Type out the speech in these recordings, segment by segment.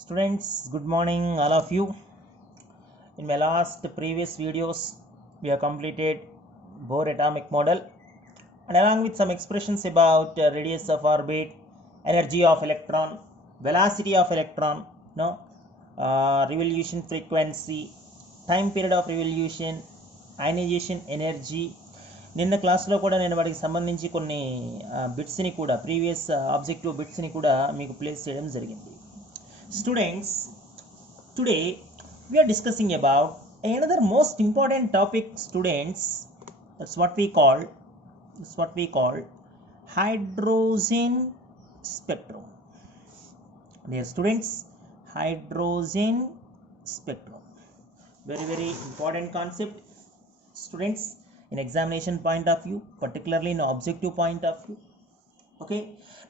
Students, good morning, all of you. In my previous videos, we have completed Bohr atomic model and along with some expressions about radius of orbit, energy of electron, velocity of electron, no, revolution frequency, time period of revolution, ionization energy. నిన్న క్లాస్లో కూడా నేను వాటికి సంబంధించి కొన్ని బిట్స్ని కూడా previous objective బిట్స్ని కూడా మీకు ప్లేస్ చేయడం జరిగింది. Students, today we are discussing about another most important topic, students. That's what we call hydrogen spectrum. Dear students, hydrogen spectrum, very important concept, students, in examination point of view, particularly in objective point of view. Okay,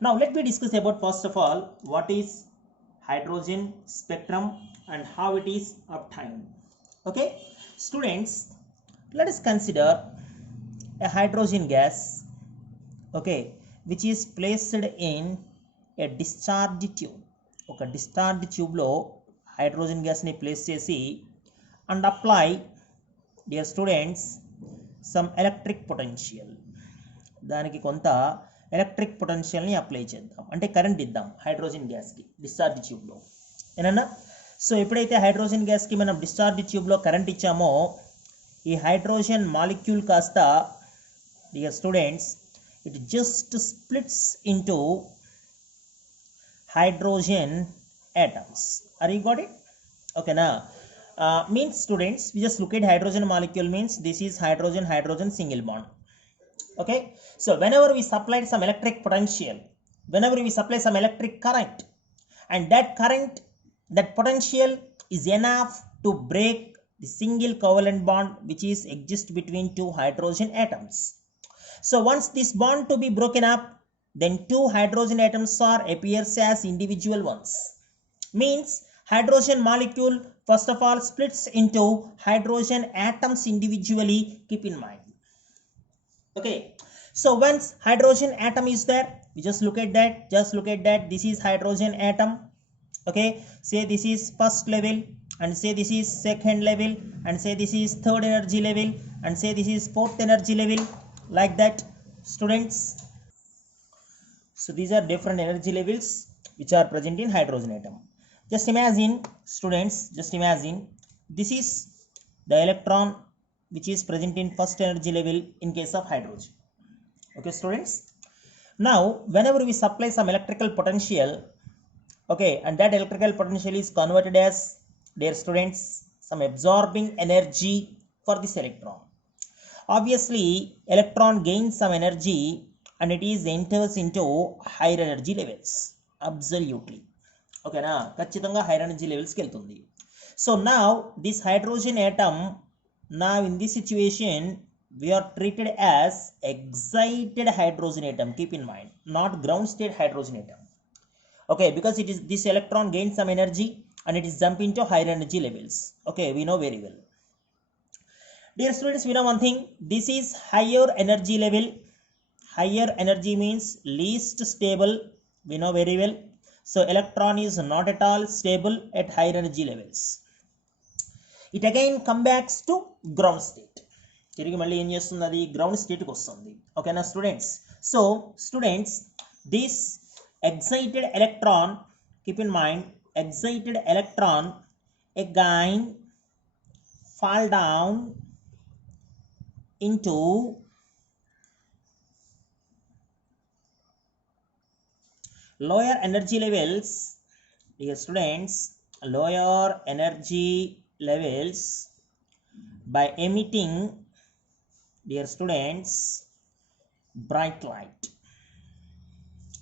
now let me discuss about first of all what is hydrogen spectrum and how it is obtained. Okay, students, let us consider a hydrogen gas, okay, which is placed in a discharge tube. Okay, discharge tube lo hydrogen gas ni place chesi and apply, dear students, some electric potential. దానికి కొంత electric పొటెన్షియల్ని apply చేద్దాం, అంటే current ఇద్దాం hydrogen గ్యాస్కి discharge ట్యూబ్లో, ఏనన్నా. So ఎప్పుడైతే hydrogen గ్యాస్కి మనం discharge ట్యూబ్లో current ఇచ్చామో ఈ హైడ్రోజన్ మాలిక్యూల్ కాస్త, dear students, it just splits into hydrogen atoms. Are you got it? Okay, na means students, we just look at hydrogen molecule, means this is hydrogen single bond. Okay, so whenever we supply some electric potential, whenever we supply some electric current, and that potential is enough to break the single covalent bond which is exist between two hydrogen atoms. So once this bond to be broken up, then two hydrogen atoms are appears as individual ones. Means hydrogen molecule first of all splits into hydrogen atoms individually, keep in mind. Okay, so once hydrogen atom is there, we just look at that, this is hydrogen atom. Okay, say this is first level, and say this is second level, and say this is third energy level, and say this is fourth energy level, like that, students. So these are different energy levels which are present in hydrogen atom. Just imagine, students, this is the electron which is present in first energy level in case of hydrogen. Okay, students, now whenever we supply some electrical potential, okay, and that electrical potential is converted as, dear students, some absorbing energy for this electron. Obviously electron gains some energy and it is enters into higher energy levels. Absolutely, okay na, ఖచ్చితంగా higher energy levels కి వెళ్తుంది. So now this hydrogen atom, now in this situation we are treated as excited hydrogen atom, keep in mind, not ground state hydrogen atom. Okay, because it is this electron gains some energy and it is jump into higher energy levels. Okay, we know very well. Dear students, we know one thing, this is higher energy level. Higher energy means least stable, we know very well. So electron is not at all stable at higher energy levels. It again come back to ground state, తిరిగి మళ్ళీ ఏం చేస్తుంది, అది ground స్టేట్కి వస్తుంది. ఓకేనా students? So students, this excited electron, keep in mind, excited electron again fall down into lower energy levels, dear students, lower energy levels by emitting, dear students, bright light.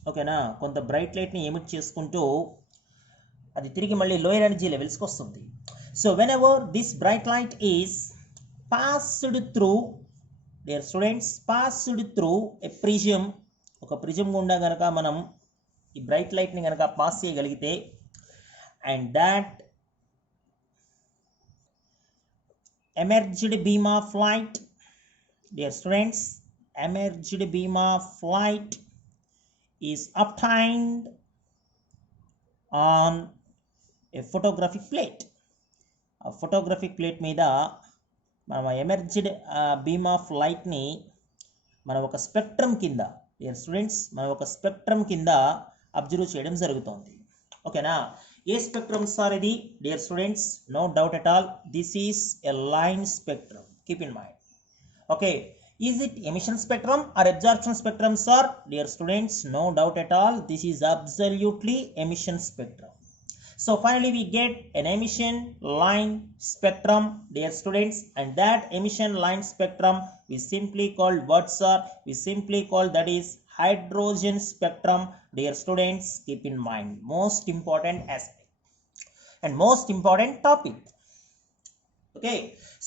ఓకేనా, కొంత బ్రైట్ లైట్ని emit చేసుకుంటూ అది తిరిగి మళ్ళీ lower energy లెవెల్స్కి వస్తుంది. So when ever this bright light is passed through, dear students, passed through a prism, ఒక prism గుండా కనుక మనం ఈ బ్రైట్ లైట్ని కనుక పాస్ చేయగలిగితే, and that emerged beam of light, dear students, emerged beam of light is obtained on A photographic plate. ఆ photographic plate మీద మనం ఎమర్జ్డ్ బీమ్ ఆఫ్ లైట్ని మనం ఒక స్పెక్ట్రమ్ కింద, డియర్ స్టూడెంట్స్, మనం ఒక స్పెక్ట్రమ్ కింద అబ్జర్వ్ చేయడం జరుగుతుంది. ఓకేనా? ఏ స్పెక్ట్రమ్ సార్ ఇది? Dear students, no doubt at all, this is a line spectrum. Keep in mind. Okay, is it emission spectrum or absorption spectrum, sir? Dear students, no doubt at all, this is absolutely emission spectrum. So finally we get an emission line spectrum, dear students, and that emission line spectrum we simply call what, sir? We simply call that is hydrogen spectrum. Dear students, keep in mind, most important aspect and most important topic. Okay,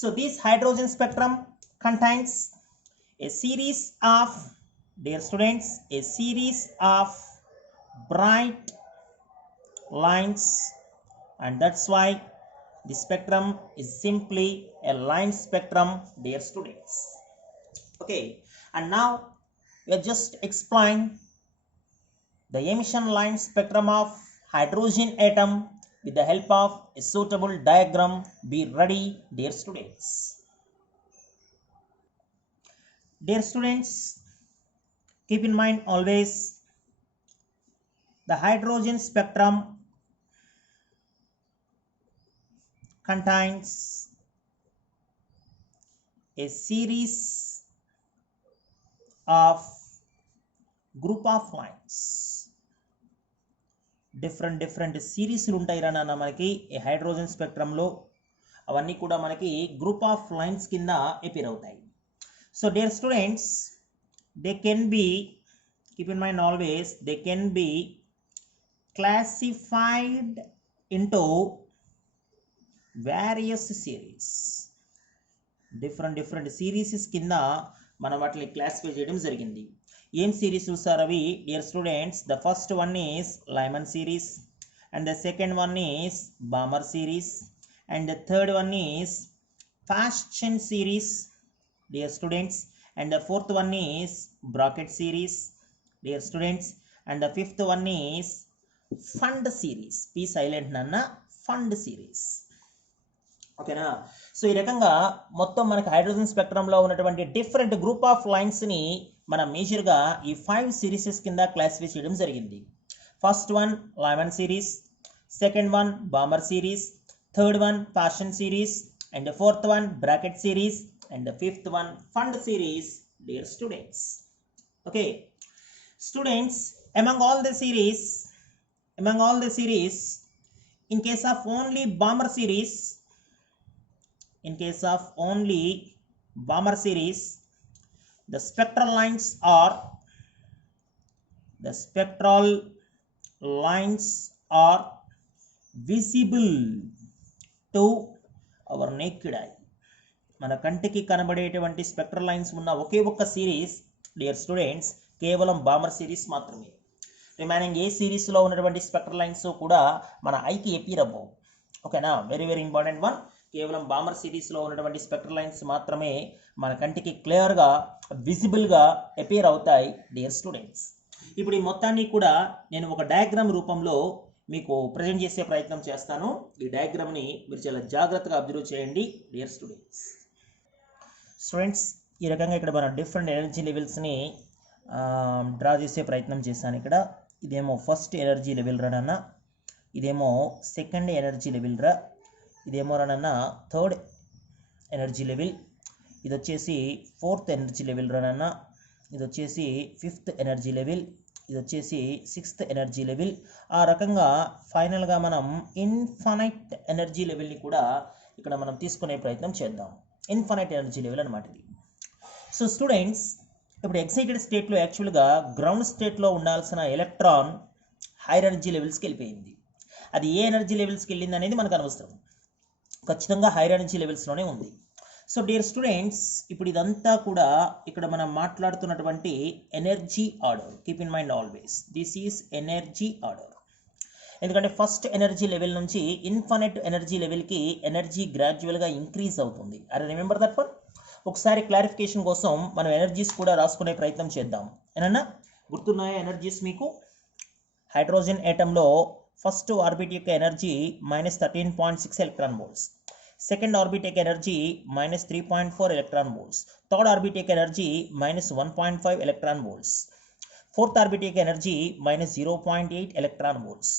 so this hydrogen spectrum contains a series of, dear students, a series of bright lines, and that's why the spectrum is simply a line spectrum, dear students. Okay, and now we have just explained the emission line spectrum of hydrogen atom with the help of a suitable diagram. Be ready, dear students. Dear students, keep in mind always, the hydrogen spectrum contains a series of group of lines. different series ఉంటాయి రా నాన్న మనకి ఈ hydrogen స్పెక్ట్రమ్లో. అవన్నీ కూడా మనకి group of lines కింద appear అవుతాయి. So dear students, they can be, keep in mind always, they can be classified into various series. different series కింద మనం వాటిని క్లాసిఫై చేయడం జరిగింది. ఏం సిరీస్ సార్ అవి? Dear students, the first one is Lyman series, and the second one is Balmer series, and the third one is Paschen series, dear students, and the fourth one is bracket series, dear students, and the fifth one is fund series. P silent nanna, fund series. ఓకేనా? So ఈ రకంగా మొత్తం మనకి hydrogen స్పెక్ట్రంలో ఉన్నటువంటి different group of లైన్స్ని మనం మేజర్గా ఈ 5 serieses కింద క్లాసిఫై చేయడం జరిగింది. First one Lyman series, second one Balmer series, third one Paschen series, and the fourth one bracket series, and the fifth one fund series, dear students. Okay, students, among all the series, in case of only bomber series, the spectral lines are visible to our naked eye. మన కంటికి కనబడేటువంటి spectral lines ఉన్న ఒకే ఒక్క series, dear students, కేవలం Balmer series మాత్రమే. Remaining ఏ సిరీస్లో ఉన్నటువంటి spectral lines కూడా మన ఐకి అపియర్ అవ్వవు. ఓకేనా? Very important one. కేవలం బామర్ సిరీస్లో ఉన్నటువంటి స్పెక్ట్రల్ లైన్స్ మాత్రమే మన కంటికి క్లియర్గా విజిబుల్గా అపియర్ అవుతాయి, డియర్ స్టూడెంట్స్. ఇప్పుడు ఈ మొత్తాన్ని కూడా నేను ఒక డయాగ్రామ్ రూపంలో మీకు ప్రజెంట్ చేసే ప్రయత్నం చేస్తాను. ఈ డయాగ్రామ్ని మీరు చాలా జాగ్రత్తగా అబ్జర్వ్ చేయండి, డియర్ స్టూడెంట్స్. స్టూడెంట్స్, ఈ రకంగా ఇక్కడ మనం డిఫరెంట్ ఎనర్జీ లెవెల్స్ని డ్రా చేసే ప్రయత్నం చేశాను. ఇక్కడ ఇదేమో ఫస్ట్ ఎనర్జీ లెవెల్ రానన్న, ఇదేమో సెకండ్ ఎనర్జీ లెవెల్ రా, ఇదేమో రానన్న థర్డ్ ఎనర్జీ లెవెల్, ఇది వచ్చేసి ఫోర్త్ ఎనర్జీ లెవెల్ రానన్న, ఇది వచ్చేసి ఫిఫ్త్ ఎనర్జీ లెవెల్, ఇది వచ్చేసి సిక్స్త్ ఎనర్జీ లెవెల్. ఆ రకంగా ఫైనల్గా మనం ఇన్ఫైనైట్ ఎనర్జీ లెవెల్ని కూడా ఇక్కడ మనం తీసుకునే ప్రయత్నం చేద్దాం. ఇన్ఫైనైట్ ఎనర్జీ లెవెల్ అనమాట ఇది. సో స్టూడెంట్స్, ఇప్పుడు ఎక్సైటెడ్ స్టేట్లో యాక్చువల్గా గ్రౌండ్ స్టేట్లో ఉండాల్సిన ఎలక్ట్రాన్ హైర్ ఎనర్జీ లెవెల్స్కి వెళ్ళిపోయింది. అది ఏ ఎనర్జీ లెవెల్స్కి వెళ్ళింది అనేది మనకు అనవసరం, ఖచ్చితంగా హైర్ ఎనర్జీ లెవెల్స్లోనే ఉంది. సో డియర్ స్టూడెంట్స్, ఇప్పుడు ఇదంతా కూడా ఇక్కడ మనం మాట్లాడుతున్నటువంటి energy order. Keep in mind always, this is energy order. ఎందుకంటే ఫస్ట్ ఎనర్జీ లెవెల్ నుంచి ఇన్ఫైనైట్ ఎనర్జీ లెవెల్కి ఎనర్జీ గ్రాడ్యువల్గా ఇంక్రీజ్ అవుతుంది. అరే రిమెంబర్ దట్ వన్. ఒకసారి క్లారిఫికేషన్ కోసం మనం ఎనర్జీస్ కూడా రాసుకునే ప్రయత్నం చేద్దాం. ఏనన్నా గుర్తున్నాయా ఎనర్జీస్ మీకు? హైడ్రోజన్ ఏటంలో ఫస్ట్ ఆర్బిట్ యొక్క energy -13.6 electron volts, second orbit యొక్క energy -3.4 electron volts, third orbit యొక్క energy -1.5 electron volts, fourth orbit యొక్క ఎనర్జీ -0.8 ఎలక్ట్రాన్ వోల్ట్స్.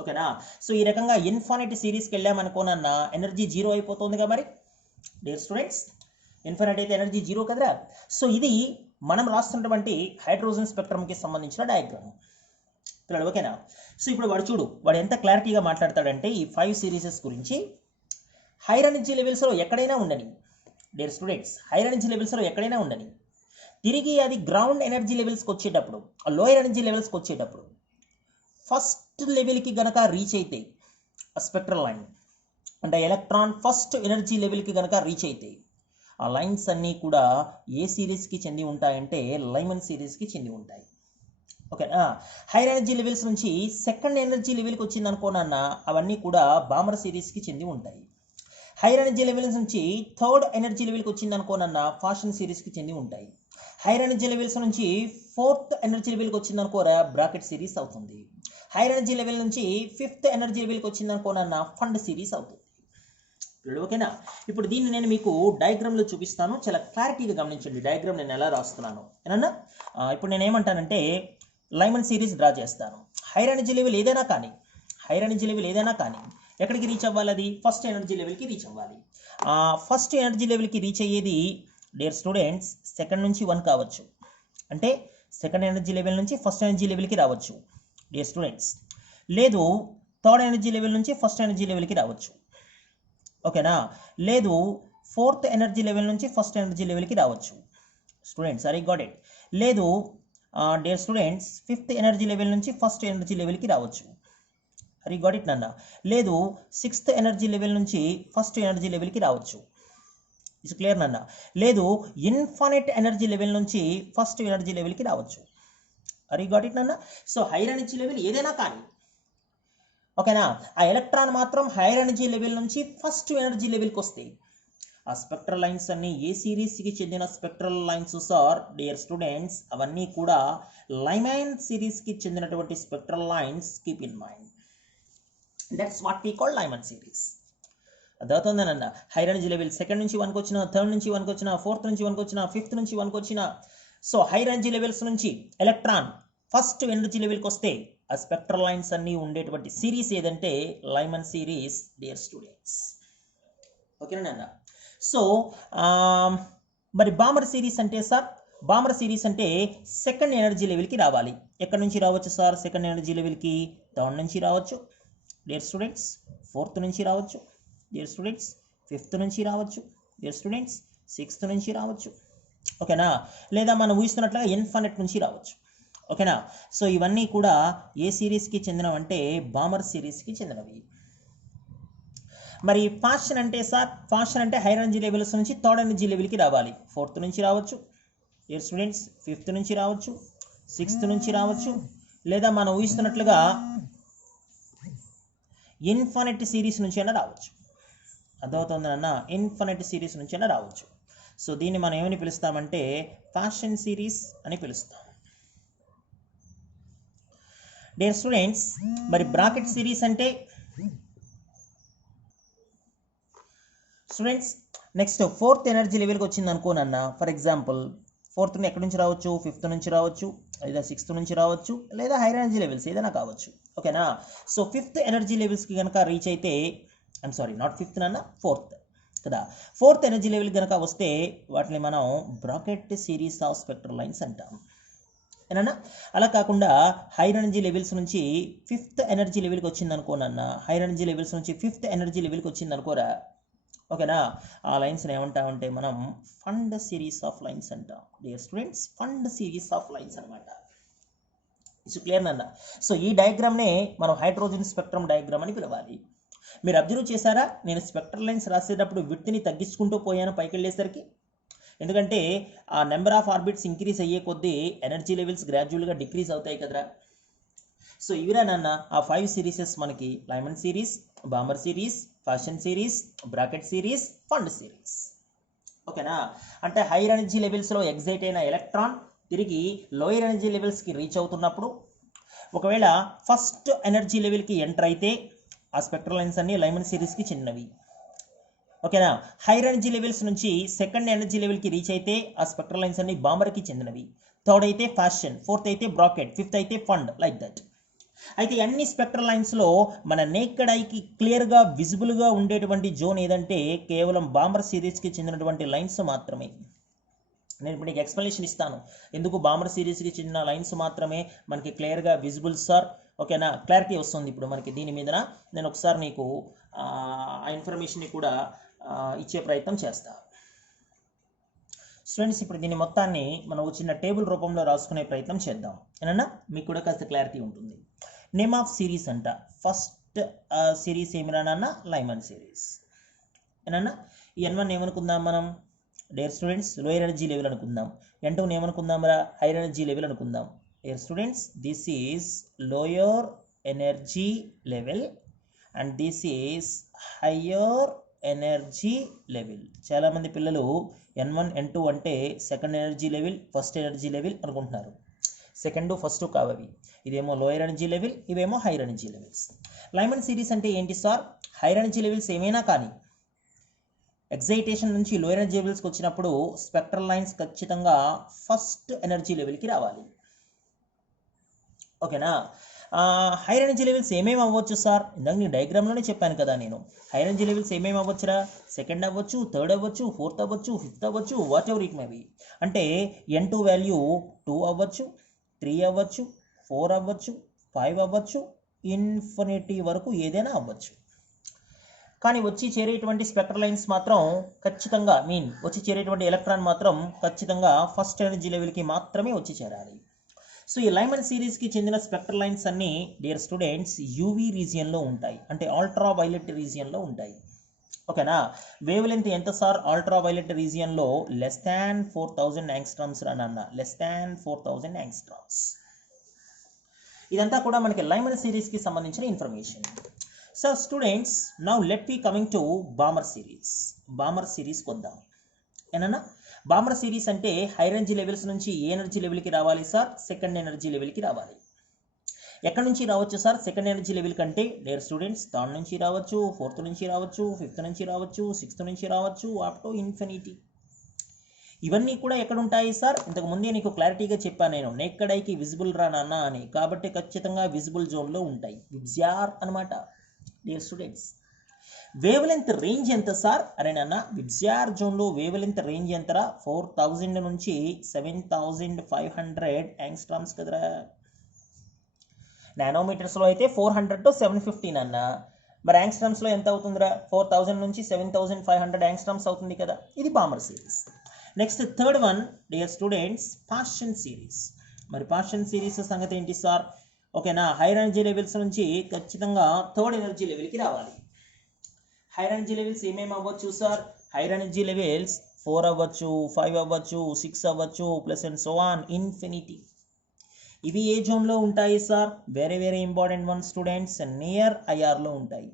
ఓకేనా. సో ఈ రకంగా ఇన్ఫినిట్ సిరీస్కి వెళ్ళామనుకోనన్న ఎనర్జీ జీరో అయిపోతుందిగా మరి డియర్ స్టూడెంట్స్, ఇన్ఫినిట్ అయితే ఎనర్జీ జీరో కదరా. సో ఇది మనం రాస్తున్నటువంటి హైడ్రోజన్ స్పెక్ట్రమ్కి సంబంధించిన డయాగ్రామ్ పిల్లలు. ఓకేనా. సో ఇప్పుడు వాడు చూడు, వాడు ఎంత క్లారిటీగా మాట్లాడతాడంటే ఈ 5 సిరీసెస్ గురించి. హైర్ ఎనర్జీ లెవెల్స్లో ఎక్కడైనా ఉండని డియర్ స్టూడెంట్స్, హైర్ ఎనర్జీ లెవెల్స్లో ఎక్కడైనా ఉండని, తిరిగి అది గ్రౌండ్ ఎనర్జీ లెవెల్స్కి వచ్చేటప్పుడు, లోయర్ ఎనర్జీ లెవెల్స్కి వచ్చేటప్పుడు ఫస్ట్ లెవెల్కి గనక రీచ్ అయితే ఆ స్పెక్ట్రల్ లైన్ అంటే ఎలక్ట్రాన్ ఫస్ట్ ఎనర్జీ లెవెల్కి గనక రీచ్ అయితే ఆ లైన్స్ అన్నీ కూడా ఏ సిరీస్కి చెంది ఉంటాయంటే లైమన్ సిరీస్కి చెంది ఉంటాయి. ఓకేనా. హైర్ ఎనర్జీ లెవెల్స్ నుంచి సెకండ్ ఎనర్జీ లెవెల్కి వచ్చింది అనుకోనన్న అవన్నీ కూడా బామర్ సిరీస్కి చెంది ఉంటాయి. హైర్ ఎనర్జీ లెవెల్స్ నుంచి థర్డ్ ఎనర్జీ లెవెల్కి వచ్చింది అనుకోనన్న ఫాషన్ సిరీస్కి చెంది ఉంటాయి. హైర్ ఎనర్జీ లెవెల్స్ నుంచి ఫోర్త్ ఎనర్జీ లెవెల్కి వచ్చింది అనుకోరా బ్రాకెట్ సిరీస్ అవుతుంది. హైర్ ఎనర్జీ లెవెల్ నుంచి ఫిఫ్త్ ఎనర్జీ లెవెల్కి వచ్చింది అనుకోనన్న ఫండ్ సిరీస్ అవుతుంది. ఓకేనా. ఇప్పుడు దీన్ని నేను మీకు డయాగ్రామ్లో చూపిస్తాను, చాలా క్లారిటీగా గమనించండి డయాగ్రామ్ నేను ఎలా రాస్తున్నాను ఏనన్నా. ఇప్పుడు నేను ఏమంటానంటే లైమన్ సిరీస్ డ్రా చేస్తాను. హైర్ ఎనర్జీ లెవెల్ ఏదైనా కానీ, హైర్ ఎనర్జీ లెవెల్ ఏదైనా కానీ ఎక్కడికి రీచ్ అవ్వాలి, అది ఫస్ట్ ఎనర్జీ లెవెల్కి రీచ్ అవ్వాలి. ఫస్ట్ ఎనర్జీ లెవెల్కి రీచ్ అయ్యేది డియర్ స్టూడెంట్స్ సెకండ్ నుంచి 1 కావచ్చు, అంటే సెకండ్ ఎనర్జీ లెవెల్ నుంచి ఫస్ట్ ఎనర్జీ లెవెల్కి రావచ్చు డియర్ స్టూడెంట్స్. లేదు థర్డ్ ఎనర్జీ లెవెల్ నుంచి ఫస్ట్ ఎనర్జీ లెవెల్కి రావచ్చు. ఓకేనా. లేదు ఫోర్త్ ఎనర్జీ లెవెల్ నుంచి ఫస్ట్ ఎనర్జీ లెవెల్కి రావచ్చు స్టూడెంట్స్. I got it. లేదు dear students fifth energy level నుంచి ఫస్ట్ ఎనర్జీ లెవెల్కి రావచ్చు. ఐ గాట్ ఇట్ నాన్న. లేదు సిక్స్త్ ఎనర్జీ లెవెల్ నుంచి ఫస్ట్ ఎనర్జీ లెవెల్కి రావచ్చు. ఇట్స్ క్లియర్ నాన్న. లేదు ఇన్ఫినిట్ ఎనర్జీ లెవెల్ నుంచి ఫస్ట్ ఎనర్జీ లెవెల్కి రావచ్చు. ఐ గాట్ ఇట్ నాన్న. సో హైర్ ఎనర్జీ లెవెల్ ఏదైనా కానీ ఓకేనా, ఆ ఎలక్ట్రాన్ మాత్రం హైర్ ఎనర్జీ లెవెల్ నుంచి ఫస్ట్ ఎనర్జీ లెవెల్కి వస్తాయి. ఆ స్పెక్ట్రల్ లైన్స్ అన్ని ఏ సిరీస్కి చెందిన spectral lines sir dear students, అవన్నీ కూడా లైమన్ సిరీస్కి చెందినటువంటి spectral lines. Keep in mind, that's what we call Lyman series. అదవుతుందనన్న. Hire energy level second నుంచి 1కి వచ్చిన, థర్డ్ నుంచి 1కి వచ్చిన, ఫోర్త్ నుంచి 1కి వచ్చిన, ఫిఫ్త్ నుంచి 1కి వచ్చిన. సో హైర్ ఎనర్జీ లెవెల్స్ నుంచి ఎలక్ట్రాన్ ఫస్ట్ ఎనర్జీ లెవెల్కి వస్తే ఆ స్పెక్ట్రల్ లైన్స్ అన్నీ ఉండేటువంటి సిరీస్ ఏదంటే లైమన్ సిరీస్ డియర్ స్టూడెంట్స్. ఓకేనా. సో మరి బామర్ సిరీస్ అంటే సార్, బామర్ సిరీస్ అంటే సెకండ్ ఎనర్జీ లెవెల్కి రావాలి. ఎక్కడి నుంచి రావచ్చు సార్ సెకండ్ ఎనర్జీ లెవెల్కి? థర్డ్ నుంచి రావచ్చు డియర్ స్టూడెంట్స్, ఫోర్త్ నుంచి రావచ్చు డియర్ స్టూడెంట్స్, ఫిఫ్త్ నుంచి రావచ్చు డియర్ స్టూడెంట్స్, సిక్స్త్ నుంచి రావచ్చు. ఓకేనా. లేదా మనం ఊహిస్తున్నట్లుగా ఇన్ఫినిట్ నుంచి రావచ్చు. ఓకేనా. సో ఇవన్నీ కూడా ఏ సిరీస్కి చెందినవంటే బామర్ సిరీస్కి చెందినవి. మరి ఫాషన్ అంటే సార్, ఫాషన్ అంటే హైర్ ఎనర్జీ లెవెల్స్ నుంచి థర్డ్ ఎనర్జీ లెవెల్కి రావాలి. ఫోర్త్ నుంచి రావచ్చు డియర్ స్టూడెంట్స్, ఫిఫ్త్ నుంచి రావచ్చు, సిక్స్త్ నుంచి రావచ్చు, లేదా మనం ఊహిస్తున్నట్లుగా ఇన్ఫినిట్ సిరీస్ నుంచి అయినా రావచ్చు. అర్థమవుతుందన్న, ఇన్ఫినిట్ సిరీస్ నుంచి అయినా రావచ్చు. సో దీన్ని మనం ఏమని పిలుస్తామంటే ఫాషన్ సిరీస్ అని పిలుస్తాం డియర్ స్టూడెంట్స్. మరి బ్రాకెట్ సిరీస్ అంటే స్టూడెంట్స్ నెక్స్ట్ ఫోర్త్ ఎనర్జీ లెవెల్కి వచ్చింది అనుకోనన్న. ఫర్ ఎగ్జాంపుల్ ఫోర్త్ ఎక్కడి నుంచి రావచ్చు, ఫిఫ్త్ నుంచి రావచ్చు, లేదా సిక్స్త్ నుంచి రావచ్చు, లేదా హైర్ ఎనర్జీ లెవెల్స్ ఏదైనా కావచ్చు. ఓకేనా. సో ఫిఫ్త్ ఎనర్జీ లెవెల్స్కి కనుక రీచ్ అయితే, ఐమ్ సారీ నాట్ ఫిఫ్త్ అన్న, ఫోర్త్ కదా. ఫోర్త్ ఎనర్జీ లెవెల్ కనుక వస్తే వాటిని మనం bracket series of spectral lines అంటాం ఏనన్నా. అలా కాకుండా హైర్ ఎనర్జీ లెవెల్స్ నుంచి ఫిఫ్త్ ఎనర్జీ లెవెల్కి వచ్చింది అనుకోనన్న, హైర్ ఎనర్జీ లెవెల్స్ నుంచి ఫిఫ్త్ ఎనర్జీ లెవెల్కి వచ్చింది అనుకోరా. ఓకేనా. ఆ లైన్స్ని ఏమంటామంటే మనం ఫండ్ సిరీస్ ఆఫ్ లైన్స్ అంటాం dear students. Fund series of lines అనమాట. ఇట్స్ క్లియర్ నాన్న. సో ఈ డయాగ్రామ్నే మనం హైడ్రోజన్ స్పెక్ట్రమ్ డయాగ్రామ్ అని పిలవాలి. మీరు అబ్జర్వ్ చేశారా, నేను స్పెక్ట్రల్ లైన్స్ రాసేటప్పుడు విడ్త్ని తగ్గించుకుంటూ పోయాను పైకి వెళ్ళేసరికి. ఎందుకంటే ఆ నెంబర్ ఆఫ్ ఆర్బిట్స్ ఇంక్రీజ్ అయ్యే కొద్దీ ఎనర్జీ లెవెల్స్ గ్రాడ్యువల్గా డిక్రీజ్ అవుతాయి కదరా. సో ఇవిరా నాన్న ఆ 5 సిరీసెస్ మనకి Lyman series, Balmer series, fashion series, bracket series, fund series. ఓకేనా. అంటే హైర్ ఎనర్జీ లెవెల్స్లో ఎగ్జైట్ అయిన ఎలక్ట్రాన్ తిరిగి లోయర్ ఎనర్జీ లెవెల్స్కి రీచ్ అవుతున్నప్పుడు ఒకవేళ ఫస్ట్ ఎనర్జీ లెవెల్కి ఎంటర్ అయితే ఆ స్పెక్ట్రల్ లైన్స్ అన్ని లైమన్ సిరీస్కి చెందినవి. ఓకేనా, హైర్ ఎనర్జీ లెవెల్స్ నుంచి సెకండ్ ఎనర్జీ లెవెల్కి రీచ్ అయితే ఆ స్పెక్ట్రల్ లైన్స్ అన్ని బాంబర్కి చెందినవి. థర్డ్ అయితే ఫ్యాషన్, ఫోర్త్ అయితే బ్రాకెట్, ఫిఫ్త్ అయితే ఫండ్, లైక్ దట్. అయితే అన్ని స్పెక్ట్రల్ లైన్స్లో మన నేకెడ్ ఐకి క్లియర్గా విజిబుల్గా ఉండేటువంటి జోన్ ఏదంటే కేవలం బాంబర్ సిరీస్కి చెందినటువంటి లైన్స్ మాత్రమే. నేను ఇప్పుడు నీకు ఎక్స్ప్లెనేషన్ ఇస్తాను ఎందుకు బాంబర్ సిరీస్కి చెందిన లైన్స్ మాత్రమే మనకి క్లియర్గా విజిబుల్ సార్. ఓకేనా, క్లారిటీ వస్తుంది ఇప్పుడు మనకి దీని మీద. నేను ఒకసారి నీకు ఆ ఇన్ఫర్మేషన్ని కూడా ఇచ్చే ప్రయత్నం చేస్తా. స్టూడెంట్స్, ఇప్పుడు దీని మొత్తాన్ని మనం చిన్న టేబుల్ రూపంలో రాసుకునే ప్రయత్నం చేద్దాం. ఏనన్నా మీకు కూడా కాస్త క్లారిటీ ఉంటుంది. నేమ్ ఆఫ్ సిరీస్ అంట. ఫస్ట్ సిరీస్ ఏమిరానన్నా లైమన్ సిరీస్. ఏనన్నా N1 ఏమనుకుందాం మనం dear students, lower energy level అనుకుందాం. N2 ఏమనుకుందాం రా, హైయర్ ఎనర్జీ లెవెల్ అనుకుందాం. Dear students, this is lower energy level and this is higher energy level. చాలామంది పిల్లలు N1 N2 అంటే second energy level, first energy level అనుకుంటున్నారు. సెకండ్ ఫస్ట్ కావవి. ఇదేమో లోయర్ ఎనర్జీ లెవెల్, ఇవేమో higher energy levels. Lyman series అంటే ఏంటి sir, higher energy levels ఏమైనా కానీ ఎగ్జైటేషన్ నుంచి లోయర్ ఎనర్జీ లెవెల్స్కి వచ్చినప్పుడు స్పెక్ట్రల్ లైన్స్ ఖచ్చితంగా ఫస్ట్ ఎనర్జీ లెవెల్కి రావాలి. ఓకేనా, హైయర్ ఎనర్జీ లెవెల్స్ ఏమేమి అవ్వచ్చు సార్, ఇందాక నేను డయాగ్రామ్లోనే చెప్పాను కదా నేను. హైయర్ ఎనర్జీ లెవెల్స్ ఏమేమి అవ్వచ్చురా, సెకండ్ అవ్వచ్చు, థర్డ్ అవ్వచ్చు, ఫోర్త్ అవ్వచ్చు, ఫిఫ్త్ అవ్వచ్చు, what ever it may B. అంటే N2 వాల్యూ 2 అవ్వచ్చు, 3 అవ్వచ్చు, 4 అవ్వచ్చు, 5 అవ్వచ్చు, ఇన్ఫినిటీ వరకు ఏదైనా అవ్వచ్చు. కానీ వచ్చి చేరేటువంటి స్పెక్ట్రల్ లైన్స్ మాత్రం ఖచ్చితంగా వచ్చి చేరేటువంటి ఎలక్ట్రాన్ మాత్రం ఖచ్చితంగా ఫస్ట్ ఎనర్జీ లెవెల్కి మాత్రమే వచ్చి చేరాలి. సో ఈ లైమన్ సిరీస్కి చెందిన స్పెక్ట్రల్ లైన్స్ అన్ని డియర్ స్టూడెంట్స్ యూవీ రీజియన్లో ఉంటాయి, అంటే అల్ట్రా వైలెట్ రీజియన్లో ఉంటాయి. ఓకేనా, వేవ్ లెంత్ ఎంత సార్ అల్ట్రా వైలెట్ రీజియన్లో <4,000 యాంగ్స్ట్రామ్స్ రానన్న, <4,000 యాంగ్స్ట్రామ్స్. ఇదంతా కూడా మనకి లైమన్ సిరీస్కి సంబంధించిన information. So students, now let be coming to Balmer series. Balmer సిరీస్కి వద్దాం. ఏనన్నా బామర్ సిరీస్ అంటే హైర్ ఎనర్జీ లెవెల్స్ నుంచి ఏ ఎనర్జీ లెవెల్కి రావాలి సార్, సెకండ్ ఎనర్జీ లెవెల్కి రావాలి. ఎక్కడి నుంచి రావచ్చు సార్ సెకండ్ ఎనర్జీ లెవెల్ కంటే డియర్ స్టూడెంట్స్, థర్డ్ నుంచి రావచ్చు, ఫోర్త్ నుంచి రావచ్చు, ఫిఫ్త్ నుంచి రావచ్చు, సిక్స్త్ నుంచి రావచ్చు, అప్ టు ఇన్ఫినిటీ. ఇవన్నీ కూడా ఎక్కడ ఉంటాయి సార్, ఇంతకు ముందే నీకు క్లారిటీగా చెప్పాను నేను, నేకెడ్ ఐకి విజిబుల్ రా నాన్న అని. కాబట్టి ఖచ్చితంగా విజిబుల్ జోన్లో ఉంటాయి, విబ్జిఆర్ అనమాట. Dear students, wave length range ఎంత సార్ అరే నాన్న, విబ్జిఆర్ జోన్లో వేవ్ లెంత్ రేంజ్ ఎంతరా, 4,000 నుంచి 7,500 యాంగ్స్ట్రామ్స్ కదరా. నానోమీటర్స్లో అయితే 400 to 750 అన్న. మరి యాంగ్స్ట్రామ్స్లో ఎంత అవుతుందిరా, 4,000 నుంచి 7,500 యాంగ్స్ట్రామ్స్ అవుతుంది కదా. ఇది Balmer series. Next third one dear students, Paschen series. మరి పాషన్ సిరీస్ సంగతి ఏంటి సార్, ఓకేనా, హైర్ ఎనర్జీ లెవెల్స్ నుంచి ఖచ్చితంగా థర్డ్ ఎనర్జీ లెవెల్కి రావాలి. హైర్ ఎనర్జీ లెవెల్స్ ఏమేమి అవ్వచ్చు సార్, హైర్ ఎనర్జీ లెవెల్స్ 4 అవ్వచ్చు, 5 అవ్వచ్చు, 6 అవ్వచ్చు, plus and so on infinity. ఇవి ఏ జోన్లో ఉంటాయి sir, very very important one students, near ఐఆర్లో ఉంటాయి,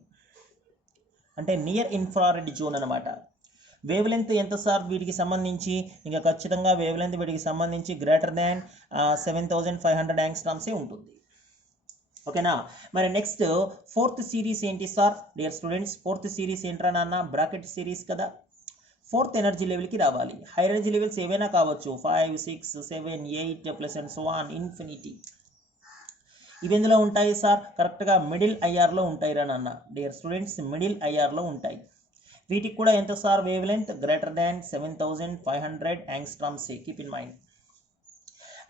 అంటే నియర్ ఇన్ఫ్రారెడ్ జోన్ అనమాట. వేవ్ లెంత్ ఎంత సార్ వీటికి సంబంధించి, ఇంకా ఖచ్చితంగా వేవ్ లెంత్ వీటికి సంబంధించి గ్రేటర్ దాన్ 7,500 యాంగ్స్ట్రామ్సే ఉంటుంది. ఓకేనా, మరి నెక్స్ట్ ఫోర్త్ సిరీస్ ఏంటి sir dear students, fourth series ఏంట్రా నాన్న, బ్రాకెట్ సిరీస్ కదా. ఫోర్త్ ఎనర్జీ లెవెల్కి రావాలి. హైర్ ఎనర్జీ లెవెల్స్ ఏవైనా కావచ్చు, 5, 6, 7, 8 plus and so on infinity. ఇవి ఎందులో ఉంటాయి సార్, కరెక్ట్గా మిడిల్ ఐఆర్లో ఉంటాయి రా నాన్న. డియర్ స్టూడెంట్స్, మిడిల్ ఐఆర్లో ఉంటాయి. వీటికి కూడా ఎంత sir wavelength, greater than 7,500 angstroms, keep in mind.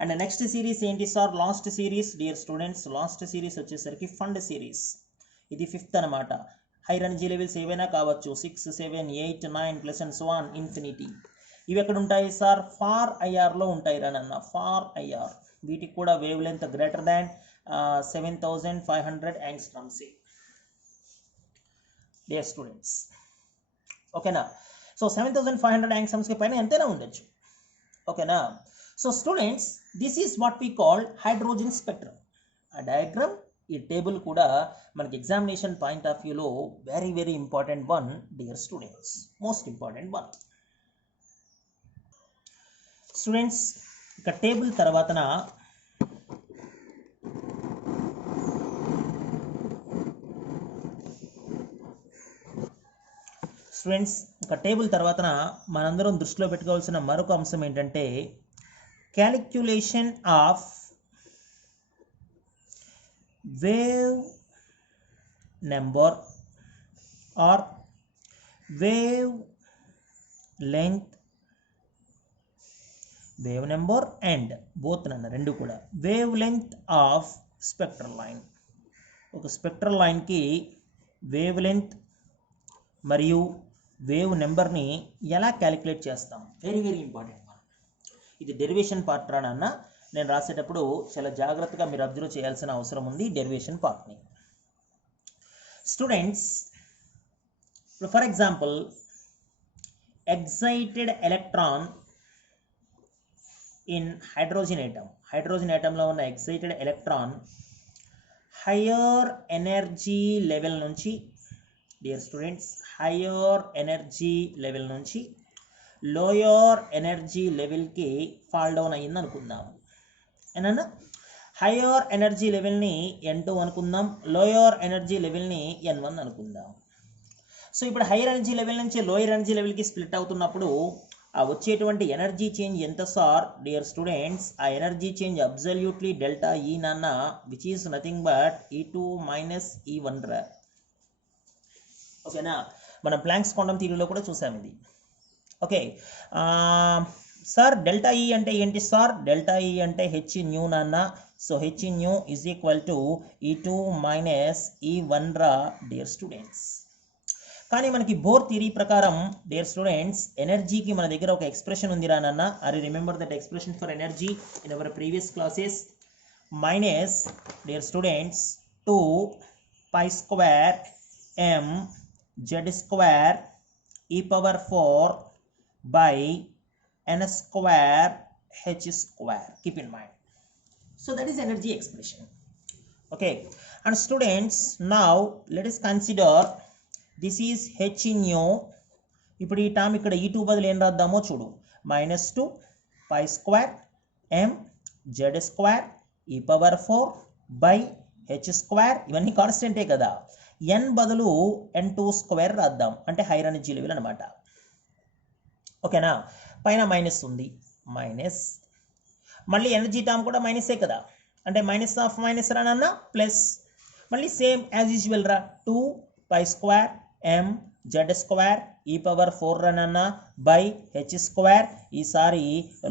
And next series ఏంటి sir, last series dear students, last series వచ్చేసరికి ఫండ్ సిరీస్. ఇది ఫిఫ్త్ అనమాట. హైర్ ఎనర్జీ లెవెల్స్ ఏవైనా కావచ్చు, 6, 7, 8, 9 plus and so on infinity. ఇవి ఎక్కడ ఉంటాయి సార్, ఫార్ ఐఆర్లో ఉంటాయి రానన్న, ఫార్ ఐఆర్. వీటికి కూడా wavelength greater than 7,500 angstroms dear students. ఓకేనా, సో 7,500 యాంగ్స్ట్రామ్స్కి పైన ఎంతైనా ఉండొచ్చు. ఓకేనా, so students, this is what we call hydrogen spectrum. ఆ డయాగ్రామ్, ఈ టేబుల్ కూడా మనకి ఎగ్జామినేషన్ పాయింట్ ఆఫ్ వ్యూలో very very important one dear students, most important one. Students, ఇక టేబుల్ తర్వాతన స్టూడెంట్స్ ఒక టేబుల్ తర్వాత మనందరం దృష్టిలో పెట్టుకోవాల్సిన మరొక అంశం ఏంటంటే calculation of wave number or wavelength, wave number and both నన్న రెండు కూడా wave length of spectral line. ఒక స్పెక్ట్రల్ లైన్కి వేవ్ లెంగ్త్ మరియు వేవ్ నెంబర్ని ఎలా క్యాలిక్యులేట్ చేస్తాం, వెరీ వెరీ ఇంపార్టెంట్. ఇది డెరివేషన్ పార్ట్ రానన్న నేను రాసేటప్పుడు చాలా జాగ్రత్తగా మీరు అబ్జర్వ్ చేయాల్సిన అవసరం ఉంది డెరివేషన్ పార్ట్ని. Students, for example excited electron in hydrogen atom లో ఉన్న excited electron higher energy level నుంచి, dear students, higher energy level నుంచి lower energy level కి fall down అయ్యింది అనుకుందాం. ఏనన్నా higher energy level ని N2 అనుకుందాం, lower energy level ని N1 అనుకుందాం. సో ఇప్పుడు హైయర్ ఎనర్జీ లెవెల్ నుంచి లోయర్ ఎనర్జీ లెవెల్కి స్ప్లిట్ అవుతున్నప్పుడు ఆ వచ్చేటువంటి ఎనర్జీ చేంజ్ ఎంత సార్? డియర్ స్టూడెంట్స్, ఆ ఎనర్జీ చేంజ్ అబ్సల్యూట్లీ డెల్టా ఈ నాన్న, which is nothing but E2 minus E1 రా. ఓకేనా, మనం ప్లాంక్స్ క్వాంటం థియరీలో కూడా చూసాం ఇది. ఓకే సార్, డెల్టా ఈ అంటే ఏంటి సార్? డెల్టా ఈ అంటే హెచ్ న్యూ నాన్న. So h nu is equal to E2 minus E1 రా డియర్ స్టూడెంట్స్. కానీ మనకి బోర్ థియరీ ప్రకారం డియర్ స్టూడెంట్స్ ఎనర్జీకి మన దగ్గర ఒక ఎక్స్ప్రెషన్ ఉంది రానన్న. Are you remember that expression for energy in our previous classes? Minus dear students 2 pi square m z square e power 4 by n square h square. Keep in mind. So that is energy expression. Okay, and students now let us consider this is H new. ఇప్పుడు ఈ term ఇక్కడ E2 బదులు ఏం రాద్దామో చూడు. -2 పై square m z square e power 4 by h square. ఇవన్నీ కాన్స్టెంటే కదా. n బదులు n2 స్క్వేర్ రాద్దాం, అంటే హైయర్ ఎనర్జీ లెవెల్ అనమాట. ఓకేనా, పైన మైనస్ ఉంది, మైనస్ మళ్ళీ ఎనర్జీ టర్మ్ కూడా మైనసే కదా, అంటే మైనస్ ఆఫ్ మైనస్ రానన్నా ప్లస్ మళ్ళీ సేమ్ యాజ్ యూజువల్ రా. 2 పై square m z square e power 4 రనన్నా బై h స్క్వేర్. ఈసారి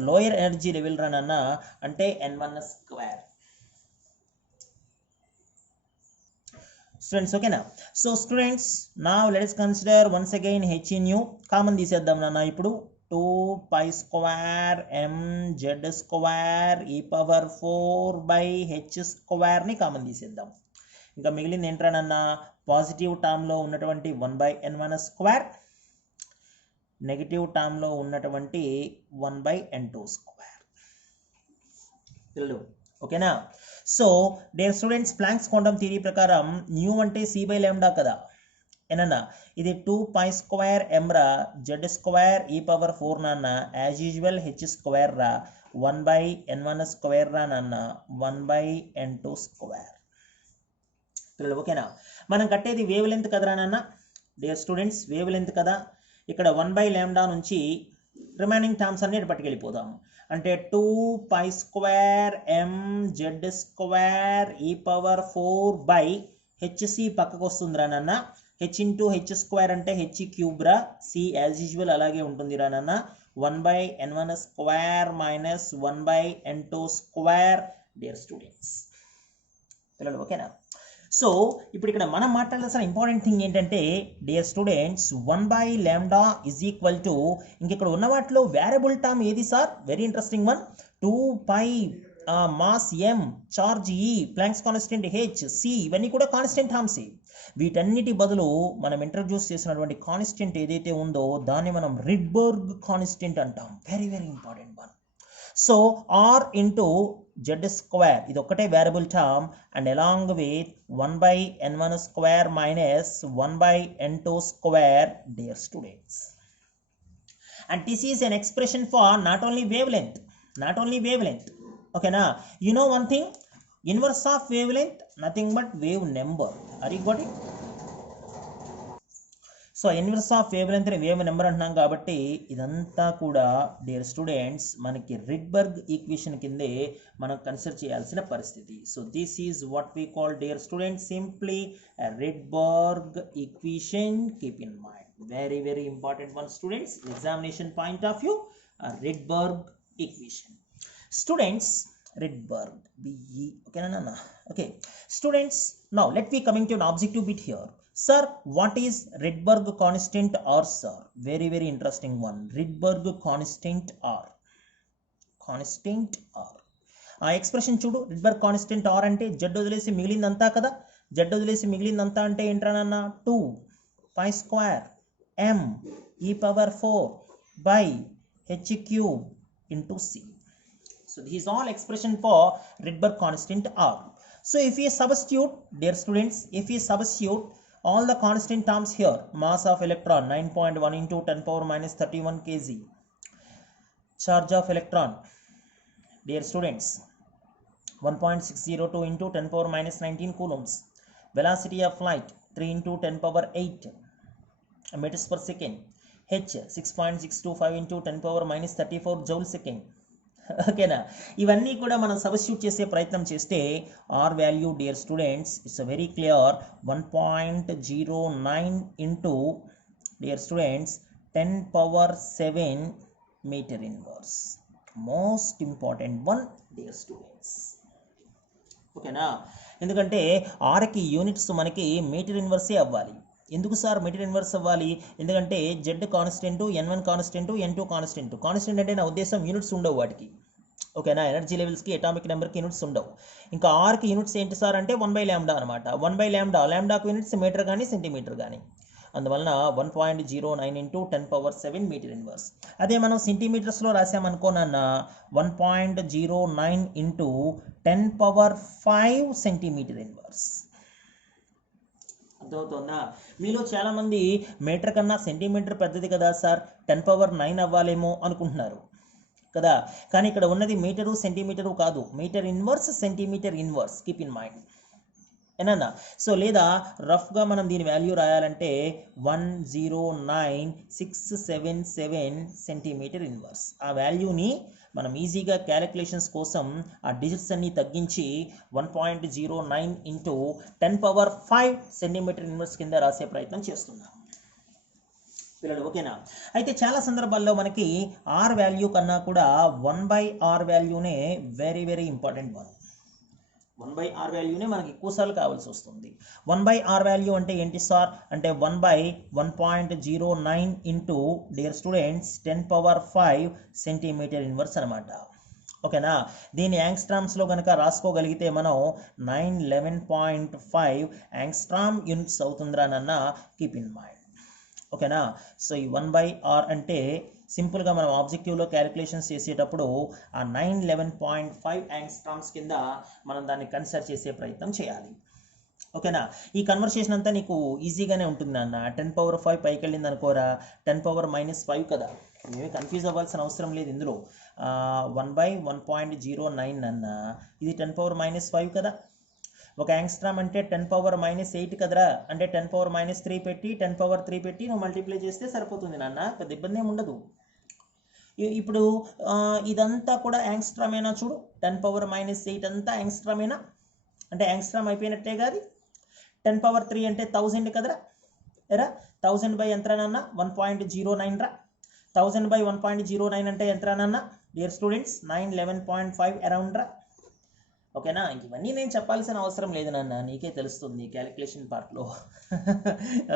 లోయర్ ఎనర్జీ లెవెల్ రనన్నా, అంటే n1 స్క్వేర్. స్టూడెంట్స్ ఓకేనా? So students now let us consider once again h nu. Common తీసేద్దాం నాన్న. ఇప్పుడు 2 పై square m z square e power 4 by h స్క్వేర్ని common తీసేద్దాం. ఇంకా మిగిలింది ఏంట్రానన్నా, పాజిటివ్ టర్మ్లో ఉన్నటువంటి 1/n1 స్క్వేర్, నెగిటివ్ టర్మ్లో ఉన్నటువంటి 1/n2 స్క్వేర్. పిల్లలు ఓకేనా? So dear students, planks quantum theory ప్రకారం న్యూ అంటే c/λ కదా. ఏనన్నా ఇది 2 పై స్క్వేర్ m రా, z స్క్వేర్ e పవర్ 4 నాన్న, యాజ్ యూజువల్ h స్క్వేర్ రా, 1/n1 స్క్వేర్ రా నాన్న, 1/n2 స్క్వేర్. పిల్లలు ఓకేనా? మనం కట్టేది వేవ్ లెంత్ కదరా నాన్న. డియర్ స్టూడెంట్స్, వేవ్ లెంత్ కదా. ఇక్కడ 1/λ నుంచి రిమైనింగ్ టర్మ్స్ అన్నిటి పట్టుకెళ్ళిపోదాం. అంటే 2 పై square m z square e power 4 by hc పక్కకు వస్తుందిరా నాన్న. h ఇంటూ h స్క్వేర్ అంటే h క్యూబ్ రా, c యాజ్ యూజువల్ అలాగే ఉంటుంది రా నాన్న. 1/n1 square minus 1/n2 square. Dear students పిల్లలు ఓకేనా? సో ఇప్పుడు ఇక్కడ మనం మాట్లాడాల్సిన ఇంపార్టెంట్ థింగ్ ఏంటంటే dear students, 1/λ is equal to, ఇంక ఇక్కడ ఉన్న వాటిలో వేరియబుల్ టర్మ్ ఏది sir? Very interesting one. 2 pi mass m, charge e, planks constant h, c, ఇవన్నీ కూడా కాన్స్టెంట్ టర్మ్స్. వీటన్నిటి బదులు మనం ఇంట్రడ్యూస్ చేసినటువంటి కాన్స్టెంట్ ఏదైతే ఉందో దాన్ని మనం రిడ్బర్గ్ కాన్స్టెంట్ అంటాం. Very very important one. So r into z square ఇది ఒక్కటే variable term, and along with 1/n1 square minus 1/n2 square. Dear students, and this is an expression for not only wavelength. ఓకేనా? You know one thing, inverse of wavelength nothing but wave number. Are you got it? So inverse of wavelength ని wave number అంటున్నాం కాబట్టి ఇదంతా కూడా dear students మనకి Rydberg equation కిందే మనం consider చేయాల్సిన పరిస్థితి. So this is what we call dear students simply Rydberg equation. Keep in mind, very very important one students, examination point of view, Rydberg equation. Students, Rydberg BE, okay na. Okay students, now let me coming to an objective bit here. Sir, what is Rydberg constant R? Sir, very very interesting one. Rydberg constant R, constant R. ఆ expression చూడు, Rydberg constant R అంటే Z వదిలేసి మిగిలిందంతా కదా. Z వదిలేసి మిగిలిందంతా అంటే ఏంటన్నా 2 pi square m e power 4 by h cube into c. So this is all expression for Rydberg constant R. So if we substitute, dear students, if we substitute all the constant terms here, mass of electron 9.1 into 10 power minus 31 kg, charge of electron, dear students, 1.602 into 10 power minus 19 coulombs, velocity of light 3 into 10 power 8 meters per second, h 6.625 into 10 power minus 34 joule second. ఓకేనా, ఇవన్నీ కూడా మనం substitute చేసే ప్రయత్నం చేస్తే R value dear students it's very clear 1.09 into dear students 10 power 7 meter inverse. Most important one dear students. ఓకేనా, ఎందుకంటే ఆర్కి units మనకి మీటర్ ఇన్వర్సే అవ్వాలి. ఎందుకు సార్ మీటర్ ఇన్వర్స్ అవ్వాలి? ఎందుకంటే Z constant, n1 constant, n2 constant. Constant అంటే నా ఉద్దేశం యూనిట్స్ ఉండవు వాటికి. ఓకేనా, ఎనర్జీ లెవెల్స్కి అటామిక్ నెంబర్కి యూనిట్స్ ఉండవు. ఇంకా ఆర్కి యూనిట్స్ ఏంటి సార్ అంటే 1/λ అనమాట. 1/λ, లాంబ్డాకు యూనిట్స్ మీటర్ కానీ సెంటీమీటర్ కానీ. అందువలన 1.09 ఇంటూ 10 పవర్ 7 మీటర్ ఇన్వర్స్. అదే మనం సెంటీమీటర్స్లో రాసామనుకోనన్న 1.09 ఇంటూ 10 పవర్ 5 సెంటీమీటర్ ఇన్వర్స్. అర్థమవుతుందా? మీలో చాలామంది మీటర్ కన్నా సెంటీమీటర్ పెద్దది కదా సార్, 10 పవర్ 9 అవ్వాలేమో అనుకుంటున్నారు కదా. కానీ ఇక్కడ ఉన్నది మీటరు సెంటీమీటరు కాదు, metre inverse centimetre inverse. Keep in mind ఏనన్నా. సో లేదా రఫ్గా మనం దీని వాల్యూ రాయాలంటే 109,677 సెంటీమీటర్ ఇన్వర్స్. ఆ వాల్యూని మనం ఈజీగా క్యాలిక్యులేషన్స్ కోసం ఆ డిజిట్స్ అన్ని తగ్గించి 1.09 ఇంటూ 10 పవర్ 5 సెంటీమీటర్ ఇన్వర్స్ కింద రాసే ప్రయత్నం చేస్తున్నాం పిల్లలు. ఓకేనా, అయితే చాలా సందర్భాల్లో మనకి ఆర్ వాల్యూ కన్నా కూడా 1/r వాల్యూనే very very important one. 1/r వాల్యూనే మనకి ఎక్కువసార్లు కావాల్సి వస్తుంది. 1/r వాల్యూ అంటే ఏంటి సార్ అంటే 1/1.09 into dear students 10 power 5 centimeter inverse అనమాట. ఓకేనా, దీని యాంగ్స్ట్రామ్స్లో కనుక రాసుకోగలిగితే మనం 911.5 యాంగ్స్ట్రామ్ యూనిట్స్ అవుతుందిరా నాన్న. Keep in mind. ఓకేనా, సో ఈ 1/r అంటే సింపుల్గా మనం ఆబ్జెక్టివ్లో క్యాలిక్యులేషన్స్ చేసేటప్పుడు ఆ 911.5 యాంగ్స్ట్రామ్స్ కింద మనం దాన్ని కన్సిడర్ చేసే ప్రయత్నం చేయాలి. ఓకేనా, ఈ కన్వర్సేషన్ అంతా నీకు ఈజీగానే ఉంటుంది అన్న. 10 పవర్ 5 పైకి వెళ్ళింది అనుకోరా, 10 పవర్ -5 కదా. ఏమీ కన్ఫ్యూజ్ అవ్వాల్సిన అవసరం లేదు ఇందులో. 1/1.09 అన్న, ఇది 10 పవర్ -5 కదా. ఒక యాంగ్స్ట్రామ్ అంటే 10 పవర్ -8 కదరా. అంటే 10 పవర్ -3 పెట్టి 10 పవర్ 3 పెట్టి నువ్వు మల్టిప్లై చేస్తే సరిపోతుంది నాన్న, పెద్ద ఇబ్బంది ఏమి ఉండదు. ఇప్పుడు ఇదంతా కూడా యాంగ్స్ట్రామేనా చూడు, 10 పవర్ -8 అంతా యాంగ్స్ట్రామేనా అంటే యాంగ్స్ట్రామ్ అయిపోయినట్టే కాదు. 10 పవర్ 3 అంటే 1000 కదరా. ఎరా 1000 బై ఎంత నాన్న 1.09 రా. 1000 బై 1.09 అంటే ఎంత నాన్న డియర్ స్టూడెంట్స్ 911.5 అరౌండ్ రా. ఓకేనా, ఇవన్నీ నేను చెప్పాల్సిన అవసరం లేదు నాన్న, నీకే తెలుస్తుంది క్యాలిక్యులేషన్ పార్ట్లో.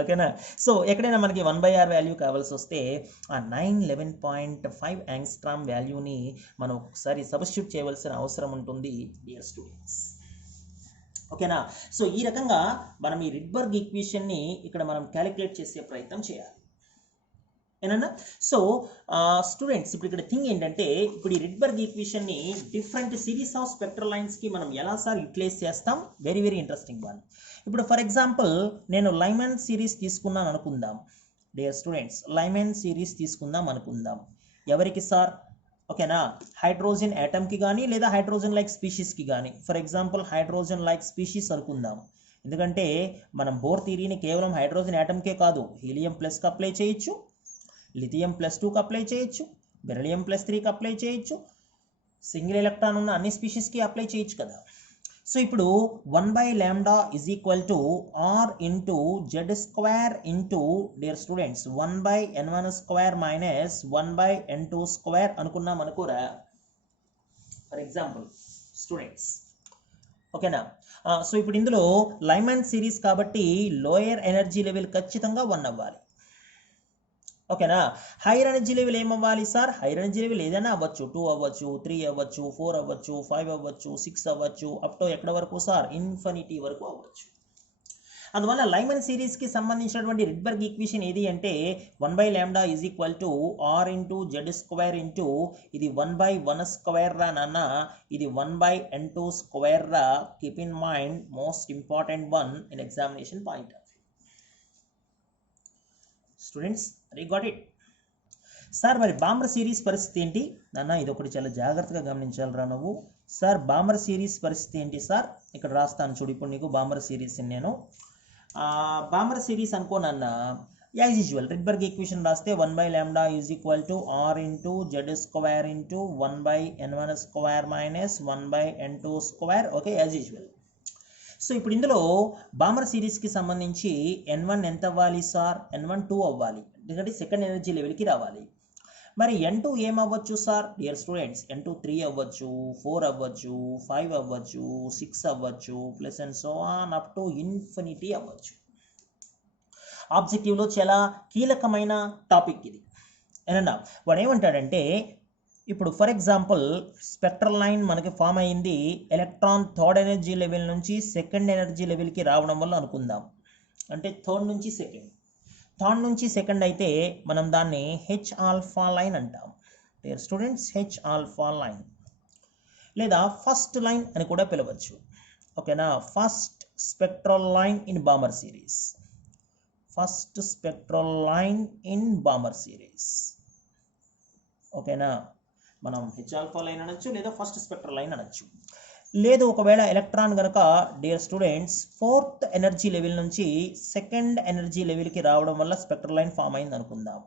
ఓకేనా, సో ఎక్కడైనా మనకి 1/r వాల్యూ కావాల్సి వస్తే ఆ 911.5 యాంగ్స్ట్రామ్ వాల్యూని మనం ఒకసారి సబ్స్టిట్యూట్ చేయవలసిన అవసరం ఉంటుంది డియర్ స్టూడెంట్స్. ఓకేనా, సో ఈ రకంగా మనం ఈ రిడ్బర్గ్ ఈక్వేషన్ని ఇక్కడ మనం క్యాలిక్యులేట్ చేసే ప్రయత్నం చేయాలి ఏనన్నా. సో స్టూడెంట్స్ ఇప్పుడు ఇక్కడ థింగ్ ఏంటంటే, ఇప్పుడు ఈ రిడ్బర్గ్ ఈక్వేషన్ని డిఫరెంట్ సిరీస్ ఆఫ్ స్పెక్ట్రల్ లైన్స్కి మనం ఎలా సార్ యూటిలైజ్ చేస్తాం? Very very interesting one. ఇప్పుడు ఫర్ ఎగ్జాంపుల్ నేను లైమన్ సిరీస్ తీసుకున్నాను అనుకుందాం డియర్ స్టూడెంట్స్. లైమన్ సిరీస్ తీసుకుందాం అనుకుందాం. ఎవరికి సార్? ఓకేనా, హైడ్రోజన్ యాటమ్కి కానీ లేదా హైడ్రోజన్ లైక్ స్పీషీస్కి కానీ. For example hydrogen like species అనుకుందాం. ఎందుకంటే మనం బోర్ థియరీని కేవలం హైడ్రోజన్ యాటమ్కే కాదు, హీలియం ప్లస్కి అప్లై చేయొచ్చు, లిథియం +2కి అప్లై చేయొచ్చు, బెరిలియం +3కి అప్లై చేయొచ్చు, సింగిల్ ఎలక్ట్రాన్ ఉన్న అన్ని స్పీషీస్కి అప్లై చేయొచ్చు కదా. సో ఇప్పుడు 1/λ is equal to r into z square into, dear students, 1/n1 square minus 1/n2 square అనుకున్నాం అనుకోరా, ఫర్ ఎగ్జాంపుల్ స్టూడెంట్స్. ఓకేనా. సో ఇప్పుడు ఇందులో లైమాన్ సిరీస్ కాబట్టి లోయర్ ఎనర్జీ లెవెల్ ఖచ్చితంగా 1 అవ్వాలి. ఓకేనా. హైయర్ ఎనర్జీ లెవెల్ ఏమవ్వాలి సార్? హైయర్ ఎనర్జీ లెవెల్ ఏదైనా అవ్వచ్చు, 2 అవ్వచ్చు, 3 అవ్వచ్చు, 4 అవ్వచ్చు, 5 అవ్వచ్చు, 6 అవ్వచ్చు, అప్ టు ఎక్కడ వరకు సార్? ఇన్ఫినిటీ వరకు అవ్వచ్చు. అందువల్ల లైమన్ సిరీస్కి సంబంధించినటువంటి రిడ్బర్గ్ ఈక్వేషన్ ఏది అంటే 1/λ is equal to r into z square into, ఇది 1/1 square రా నాన్న, ఇది 1/n2 square రా. Keep in mind most important one in examination point of view. Students, I got it. Sir మరి బామర్ సిరీస్ పరిస్థితి ఏంటి నాన్న? ఇది ఒకటి చాలా జాగ్రత్తగా గమనించాలిరా నువ్వు. సార్ బామర్ సిరీస్ పరిస్థితి ఏంటి సార్? ఇక్కడ రాస్తాను చూడు ఇప్పుడు నీకు బామర్ సిరీస్. నేను బామర్ సిరీస్ అనుకోనన్న, యాజ్ యూజువల్ రిడ్బర్గ్ ఈక్వేషన్ రాస్తే 1/λ is equal to r into z square into 1/n1 square minus 1/n2 square. Okay, as usual. So ఇప్పుడు ఇందులో బామర్ సిరీస్కి సంబంధించి n1 ఎంత అవ్వాలి సార్? n1 2 అవ్వాలి, ఎందుకంటే సెకండ్ ఎనర్జీ లెవెల్కి రావాలి. మరి n2 ఏమవ్వచ్చు sir? Dear students, n2 3 అవ్వచ్చు, 4 అవ్వచ్చు, 5 అవ్వచ్చు, 6 అవ్వచ్చు, plus and so on up to infinity అవ్వచ్చు. ఆబ్జెక్టివ్లో చాలా కీలకమైన టాపిక్ ఇది. ఏనన్నా వాడు ఏమంటాడంటే, ఇప్పుడు ఫర్ ఎగ్జాంపుల్ స్పెక్ట్రల్ లైన్ మనకి ఫామ్ అయింది ఎలక్ట్రాన్ థర్డ్ ఎనర్జీ లెవెల్ నుంచి సెకండ్ ఎనర్జీ లెవెల్కి రావడం వల్ల అనుకుందాం. అంటే థర్డ్ నుంచి సెకండ్ అయితే మనం దాన్ని హెచ్ ఆల్ఫా లైన్ అంటాం. Dear students, H alpha line లేదా ఫస్ట్ లైన్ అని కూడా పిలవచ్చు. ఓకేనా. First spectral line in Balmer series, first spectral line in Balmer series. ఓకేనా. మనం హెచ్ ఆల్ఫా లైన్ అనొచ్చు లేదా ఫస్ట్ స్పెక్ట్రల్ లైన్ అనొచ్చు. లేదు ఒకవేళ ఎలక్ట్రాన్ కనుక dear students fourth energy level నుంచి సెకండ్ ఎనర్జీ లెవెల్కి రావడం వల్ల స్పెక్ట్రల్ లైన్ ఫామ్ అయింది అనుకుందాం.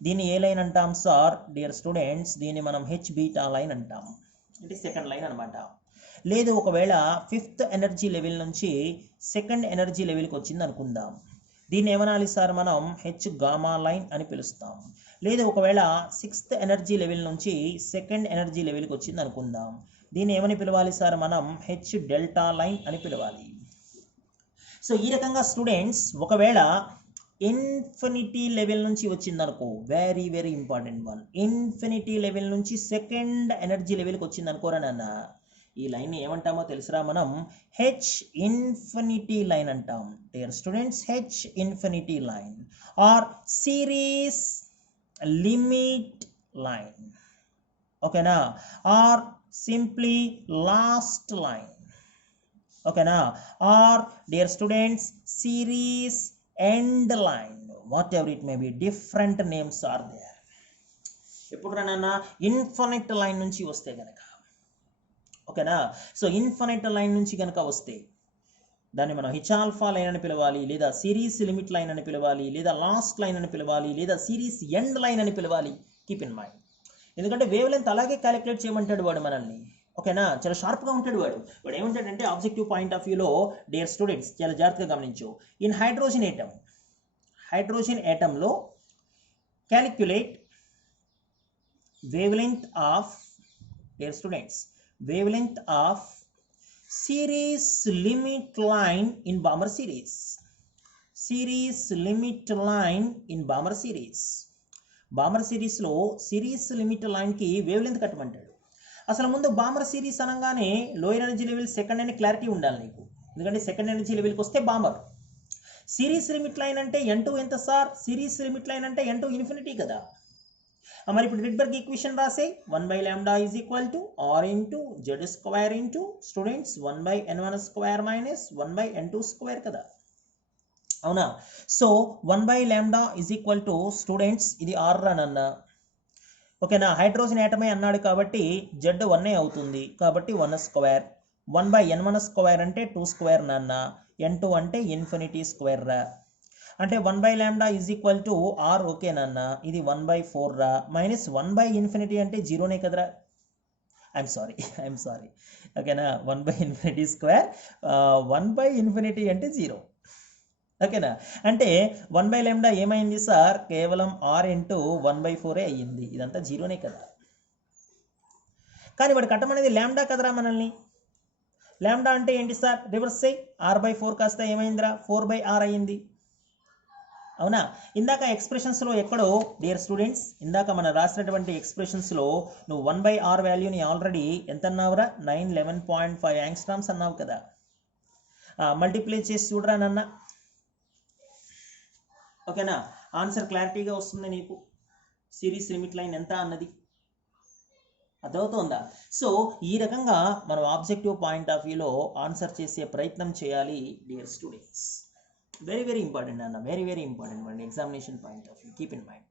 దీన్ని ఏ లైన్ అంటాం సార్? డియర్ స్టూడెంట్స్, దీన్ని మనం హెచ్ బీటా లైన్ అంటాం, అంటే సెకండ్ లైన్ అనమాట. లేదు ఒకవేళ ఫిఫ్త్ ఎనర్జీ లెవెల్ నుంచి సెకండ్ ఎనర్జీ లెవెల్కి వచ్చింది అనుకుందాం. దీన్ని ఏమనాలి సార్? మనం హెచ్ గామా లైన్ అని పిలుస్తాం. లేదు ఒకవేళ సిక్స్త్ ఎనర్జీ లెవెల్ నుంచి సెకండ్ ఎనర్జీ లెవెల్కి వచ్చింది అనుకుందాం. దీన్ని ఏమని పిలవాలి సార్? మనం హెచ్ డెల్టా లైన్ అని పిలవాలి. సో ఈ రకంగా స్టూడెంట్స్ ఒకవేళ ఇన్ఫినిటీ లెవెల్ నుంచి వచ్చిందనుకో, very very important one, infinity level నుంచి సెకండ్ ఎనర్జీ లెవెల్కి వచ్చింది అనుకోరా నాన్న, ఈ లైన్ని ఏమంటామో తెలుసురా? మనం హెచ్ ఇన్ఫినిటీ లైన్ అంటాం. Dear students, h infinity line or series limit line. ఓకేనా. Or simply last line. ఓకేనా. Or dear students series end line, whatever it may be, different names are there. ఎప్పుడు రానన్నా infinite line నుంచి వస్తే కనుక, ఓకేనా. So infinite line నుంచి కనుక వస్తే దాన్ని మనం హెచ్ ఆల్ఫా లైన్ అని పిలవాలి, లేదా సిరీస్ లిమిట్ లైన్ అని పిలవాలి, లేదా లాస్ట్ లైన్ అని పిలవాలి, లేదా సిరీస్ ఎండ్ లైన్ అని పిలవాలి. కీప్ ఇన్ మైండ్, ఎందుకంటే వేవ్ లెంత్ అలాగే క్యాలిక్యులేట్ చేయమంటాడు వాడు మనల్ని. ఓకేనా. చాలా షార్ప్గా ఉంటాడు వాడు. వాడు ఏమంటాడంటే ఆబ్జెక్టివ్ పాయింట్ ఆఫ్ వ్యూలో డియర్ స్టూడెంట్స్ చాలా జాగ్రత్తగా గమనించు. ఇన్ హైడ్రోజన్ యాటంలో calculate wavelength of, dear students, wavelength of series limit line in Balmer series. Series limit line in Balmer series. Balmer series లో సిరీస్ లిమిట్ లైన్కి wave length కట్టమంటాడు. అసలు ముందు Balmer series అనగానే lower energy level second అనే clarity ఉండాలి నీకు, ఎందుకంటే second energy లెవెల్కి వస్తే బామర్. సిరీస్ లిమిట్ లైన్ అంటే n2 ఎంత సార్? సిరీస్ లిమిట్ లైన్ అంటే n2 ఇన్ఫినిటీ కదా. మరి ఇప్పుడు రిడ్బర్గ్ ఈక్వేషన్ రాసే 1/λ is equal to r into z square into students 1/n1 square minus 1/n2 square కదా, అవునా. సో 1/λ is equal to స్టూడెంట్స్ ఇది r అన్న. ఓకేనా. హైడ్రోజన్ యాటమే అన్నాడు కాబట్టి z 1 అవుతుంది, కాబట్టి 1 స్క్వేర్ 1/n1 స్క్వేర్ అంటే 2 స్క్వేర్ నాన్న, n2 అంటే ఇన్ఫినిటీ స్క్వేర్ రా, అంటే 1/λ is equal to r. Okay నాన్న, ఇది 1/4 రా, మైనస్ 1/∞ అంటే జీరోనే కదరా. ఐఎమ్ సారీ ఓకేనా, 1/∞ స్క్వేర్ 1/∞ అంటే జీరో. ఓకేనా, అంటే 1/λ ఏమైంది సార్, కేవలం r ఇంటూ 1/4 అయ్యింది, ఇదంతా జీరోనే కదా. కానీ వాడు కట్టమనేది ల్యాండా కదరా మనల్ని. ల్యాండా అంటే ఏంటి సార్, రివర్స్ చేయి, r/4 కాస్త ఏమైందిరా 4/r అయ్యింది. అవునా, ఇందాక ఎక్స్ప్రెషన్స్లో ఎక్కడో డియర్ స్టూడెంట్స్, ఇందాక మనం రాసినటువంటి ఎక్స్ప్రెషన్స్లో నువ్వు 1/r వాల్యూని ఆల్రెడీ ఎంత అన్నావురా, 911.5 యాంగ్స్ట్రామ్స్ అన్నావు కదా. మల్టిప్లై చేసి చూడరా నాన్న. ఓకేనా, ఆన్సర్ క్లారిటీగా వస్తుంది నీకు, సిరీస్ లిమిట్ లైన్ ఎంత అన్నది అర్థమవుతుందా. సో ఈ రకంగా మనం ఆబ్జెక్టివ్ పాయింట్ ఆఫ్ వ్యూలో ఆన్సర్ చేసే ప్రయత్నం చేయాలి డియర్ స్టూడెంట్స్. వెరీ ఇంపార్టెంట్ అన్న, వెరీ ఇంపార్టెంట్ అండి examination point of view. Keep in mind,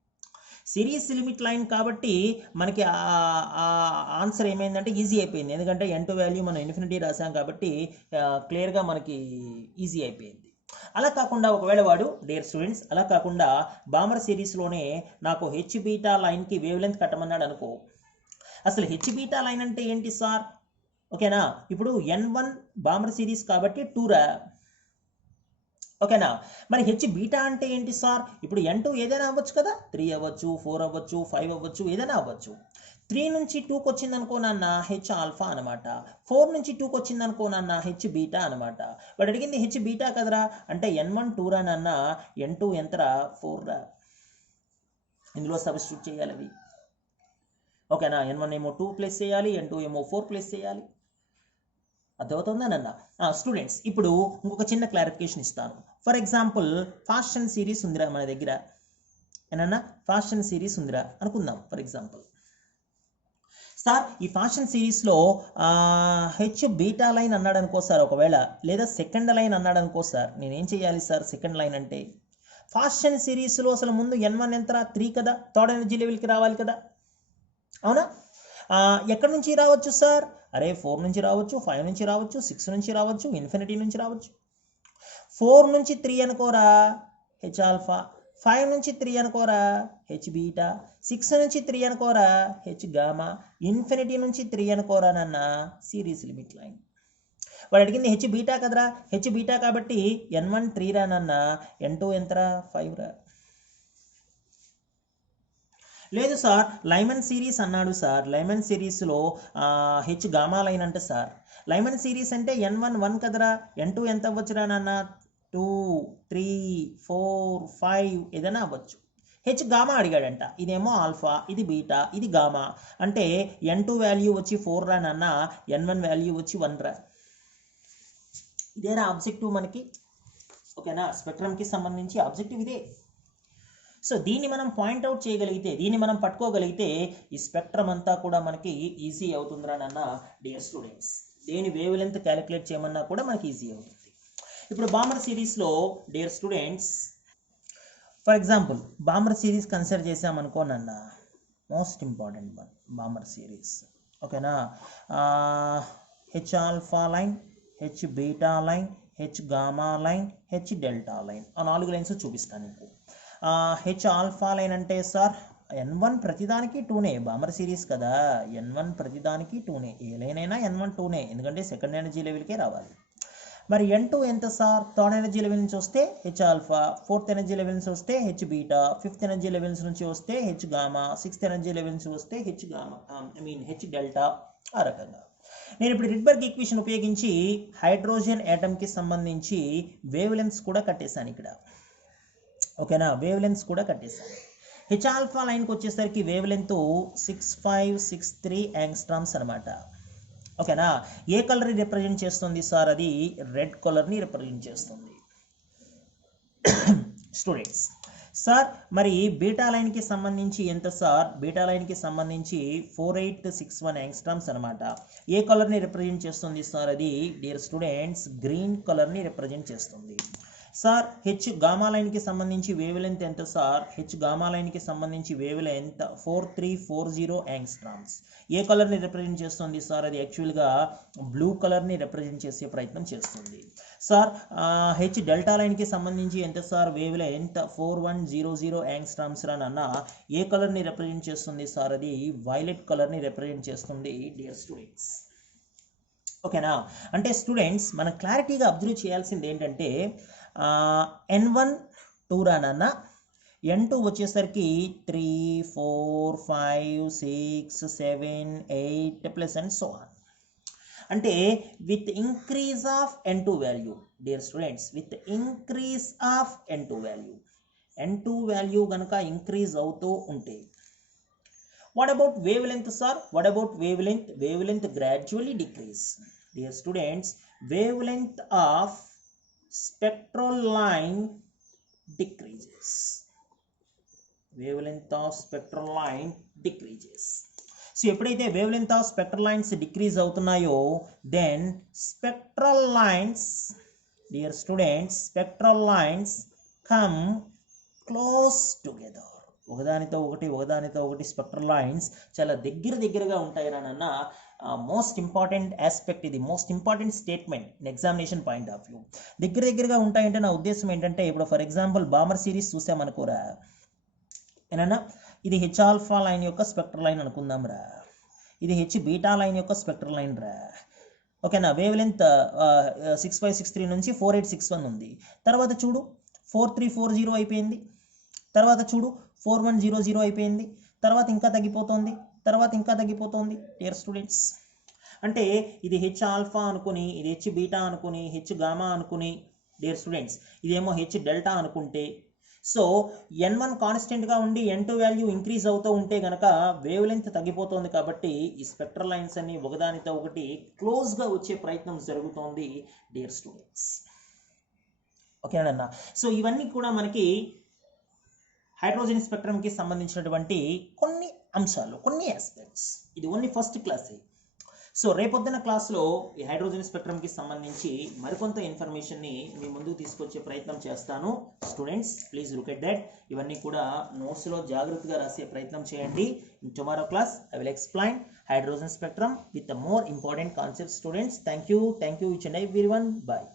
series limit line కాబట్టి మనకి ఆన్సర్ ఏమైందంటే ఈజీ అయిపోయింది, ఎందుకంటే n2 వాల్యూ మనం ఇన్ఫినిటీ రాసాం కాబట్టి క్లియర్గా మనకి ఈజీ అయిపోయింది. అలా కాకుండా ఒకవేళ వాడు డియర్ స్టూడెంట్స్, అలా కాకుండా బామర్ సిరీస్లోనే నాకు హెచ్ బీటా లైన్కి వేవ్ లెంత్ కట్టమన్నాడు అనుకో. అసలు హెచ్ బీటా లైన్ అంటే ఏంటి సార్, ఓకేనా, ఇప్పుడు n1 బామర్ సిరీస్ కాబట్టి 2 రా. ఓకేనా, మరి హెచ్ బీటా అంటే ఏంటి సార్, ఇప్పుడు n2 ఏదైనా అవ్వచ్చు కదా, 3 అవ్వచ్చు, 4 అవ్వచ్చు, 5 అవ్వచ్చు, ఏదైనా అవ్వచ్చు. 3 నుంచి 2కి వచ్చింది అనుకో నాన్న హెచ్ ఆల్ఫా అనమాట, 4 నుంచి 2కి వచ్చింది అనుకో నాన్న హెచ్ బీటా అనమాట. వాడు అడిగింది హెచ్ బీటా కదరా, అంటే n1 2 రా నాన్న, n2 ఎంతరా 4 రా. ఇందులో సబ్స్టిట్యూట్ చేయాలి అవి. ఓకేనా, n1 ఏమో 2 ప్లస్ చేయాలి, n2 ఏమో 4 ప్లస్ చేయాలి. అర్థమవుతుందా నాన్న. స్టూడెంట్స్, ఇప్పుడు ఇంకొక చిన్న క్లారిఫికేషన్ ఇస్తాను. For example fast and series ఉందిరా మన దగ్గర, ఏనన్నా ఫాస్ట్ అండ్ సిరీస్ ఉందిరా అనుకుందాం. ఫర్ ఎగ్జాంపుల్ సార్, ఈ ఫాస్ట్ అండ్ సిరీస్లో హెచ్ బీటా లైన్ అన్నాడు అనుకో సార్ ఒకవేళ, లేదా సెకండ్ లైన్ అన్నాడు అనుకో సార్, నేనేం చేయాలి సార్ సెకండ్ లైన్ అంటే. ఫాస్ట్ అండ్ సిరీస్లో అసలు ముందు n1 ఎంతరా 3 కదా, థర్డ్ ఎనర్జీ లెవెల్కి రావాలి కదా, అవునా. ఎక్కడి నుంచి రావచ్చు సార్, అరే 4 నుంచి రావచ్చు, 5 నుంచి రావచ్చు, 6 నుంచి రావచ్చు, ఇన్ఫినిటీ నుంచి రావచ్చు. 4 నుంచి 3 అనుకోరా హెచ్ ఆల్ఫా, 5 నుంచి 3 అనుకోరా హెచ్ బీటా, 6 నుంచి 3 అనుకోరా హెచ్ గామా, ఇన్ఫినిటీ నుంచి 3 అనుకోరా నాన్న సిరీస్ లిమిట్ లైన్. వాడు అడిగింది హెచ్ బీటా కదరా, హెచ్ బీటా కాబట్టి n1 3 రా నాన్న, n2 ఎంతరా 5 రా. లేదు సార్ లైమన్ సిరీస్ అన్నాడు సార్, లైమన్ సిరీస్లో హెచ్ గామా లైన్ అంటే సార్, లైమన్ సిరీస్ అంటే n1 1 కదరా, n2 ఎంత అవ్వచ్చురా నాన్న 2 3 4 5 ఏదైనా అవ్వచ్చు. హెచ్ గామా అడిగాడంట, ఇదేమో ఆల్ఫా, ఇది బీటా, ఇది గామా, అంటే n2 వాల్యూ వచ్చి 4 రా నాన్న, n1 వాల్యూ వచ్చి 1 రా. ఇదేనా ఆబ్జెక్టివ్ మనకి, ఓకేనా, స్పెక్ట్రమ్కి సంబంధించి ఆబ్జెక్టివ్ ఇదే. సో దీన్ని మనం పాయింట్అవుట్ చేయగలిగితే, దీన్ని మనం పట్టుకోగలిగితే ఈ స్పెక్ట్రమ్ అంతా కూడా మనకి ఈజీ అవుతుందిరా నాన్న డియర్ స్టూడెంట్స్. దేని వేవ్ లెంత్ క్యాలిక్యులేట్ చేయమన్నా కూడా మనకి ఈజీ అవుతుంది. ఇప్పుడు బామర్ సిరీస్లో dear students, for example Balmer series consider చేసామనుకో నాన్న, most important one Balmer series, ఓకేనా. H alpha line, h beta line, h gamma line, h delta line, ఆ 4 లైన్స్ చూపిస్తాను నీకు. హెచ్ ఆల్ఫా లైన్ అంటే సార్ n1 ప్రతిదానికి 2నే, Balmer series కదా, n1 ప్రతిదానికి 2నే, ఏ లైన్ అయినా n1 2నే, ఎందుకంటే సెకండ్ ఎనర్జీ లెవెల్కే రావాలి. మరి n2 ఎంత సార్, థర్డ్ ఎనర్జీ లెవెల్ నుంచి వస్తే H alpha, fourth energy level నుంచి వస్తే H beta, fifth energy levels నుంచి వస్తే H gamma, sixth energy level నుంచి వస్తే హెచ్ గామా హెచ్ డెల్టా. ఆ రకంగా నేను ఇప్పుడు రిడ్బర్గ్ ఈక్వేషన్ ఉపయోగించి హైడ్రోజన్ యాటమ్కి సంబంధించి వేవ్ లెంత్స్ కూడా కట్టేశాను ఇక్కడ, ఓకేనా, వేవ్ లెంత్స్ కూడా కట్టేశాను. హెచ్ ఆల్ఫా లైన్కి వచ్చేసరికి వేవ్ లెంత్ 6563 యాంగ్స్ట్రామ్స్ అనమాట, ఓకేనా. ఏ కలర్ని రిప్రజెంట్ చేస్తుంది సార్, అది రెడ్ కలర్ని రిప్రజెంట్ చేస్తుంది స్టూడెంట్స్. సార్ మరి బీటా లైన్కి సంబంధించి ఎంత సార్, బీటా లైన్కి సంబంధించి 4861 యాంగ్స్ట్రామ్స్ అనమాట. ఏ కలర్ని రిప్రజెంట్ చేస్తుంది సార్, అది డియర్ స్టూడెంట్స్ గ్రీన్ కలర్ని రిప్రజెంట్ చేస్తుంది. సార్ హెచ్ గామా లైన్కి సంబంధించి వేవ్ లెంత్ ఎంత సార్? హెచ్ గామా లైన్కి సంబంధించి వేవ్ లెంత్ 4340 యాంగ్స్ట్రామ్స్. ఏ కలర్ని రిప్రజెంట్ చేస్తుంది సార్? అది యాక్చువల్గా బ్లూ కలర్ని రిప్రజెంట్ చేసే ప్రయత్నం చేస్తుంది. సార్ హెచ్ డెల్టా లైన్కి సంబంధించి ఎంత సార్ వేవ్ లెంత్? 4100 యాంగ్స్ట్రామ్స్ అన్న ఏ కలర్ని రిప్రజెంట్ చేస్తుంది సార్? అది వైలెట్ కలర్ని రిప్రజెంట్ చేస్తుంది డియర్ స్టూడెంట్స్. ఓకేనా? అంటే స్టూడెంట్స్ మనం క్లారిటీగా అబ్జర్వ్ చేయాల్సింది ఏంటంటే N1 2 రానన్న, N2 వచ్చేసరికి 3 4 5 6 7 8 ప్లస్ అండ్ సో ఆన్. అంటే with increase of N2 value dear students, with increase of N2 value కనుక ఇంక్రీజ్ అవుతూ ఉంటే, what about wavelength sir? What about wavelength? Wavelength gradually decrease. Dear students, wavelength of spectral line decreases. Wavelength of spectral line decreases. So ఎప్పుడైతే wavelength of spectral lines decrease అవుతున్నాయో, then spectral lines, dear students, spectral lines come close together. ఒకదానితో ఒకటి spectral lines చాలా దగ్గరగా ఉంటాయి నాన్న. Most important aspect ఇది, most important statement in examination point of view. దగ్గరగా ఉంటాయంటే నా ఉద్దేశం ఏంటంటే, ఇప్పుడు ఫర్ ఎగ్జాంపుల్ బామర్ సిరీస్ చూసామనుకోరా ఏనన్నా, ఇది హెచ్ ఆల్ఫా లైన్ యొక్క స్పెక్ట్రల్ లైన్ అనుకుందాం రా, ఇది హెచ్ బీటా లైన్ యొక్క స్పెక్ట్రల్ లైన్ రా. ఓకేనా? వేవ్ లెంత్ 6563 నుంచి 4861 ఉంది. తర్వాత చూడు 4340 అయిపోయింది, తర్వాత చూడు 4100 అయిపోయింది, తర్వాత ఇంకా తగ్గిపోతుంది డియర్ స్టూడెంట్స్. అంటే ఇది హెచ్ ఆల్ఫా అనుకుని, ఇది హెచ్ బీటా అనుకుని, హెచ్ గామా అనుకుని డియర్ స్టూడెంట్స్, ఇదేమో హెచ్ డెల్టా అనుకుంటే, సో N1 కాన్స్టెంట్గా ఉండి N2 వాల్యూ ఇంక్రీజ్ అవుతూ ఉంటే కనుక వేవ్ లెంత్ తగ్గిపోతుంది. కాబట్టి ఈ స్పెక్ట్రల్ లైన్స్ అన్ని ఒకదానితో ఒకటి క్లోజ్గా వచ్చే ప్రయత్నం జరుగుతోంది డియర్ స్టూడెంట్స్. ఓకేనన్నా? సో ఇవన్నీ కూడా మనకి హైడ్రోజన్ స్పెక్ట్రమ్కి సంబంధించినటువంటి కొన్ని అంశాలు, కొన్ని ఆస్పెక్ట్స్. ఇది ఓన్లీ ఫస్ట్ క్లాసే. సో రేపొద్దున క్లాస్లో ఈ హైడ్రోజన్ స్పెక్ట్రమ్కి సంబంధించి మరికొంత ఇన్ఫర్మేషన్ని మీ ముందుకు తీసుకొచ్చే ప్రయత్నం చేస్తాను. Students please look at that. ఇవన్నీ కూడా నోట్స్లో జాగ్రత్తగా రాసే ప్రయత్నం చేయండి. In tomorrow class I will explain hydrogen spectrum with the more important concepts. Students, thank you each and everyone. Bye.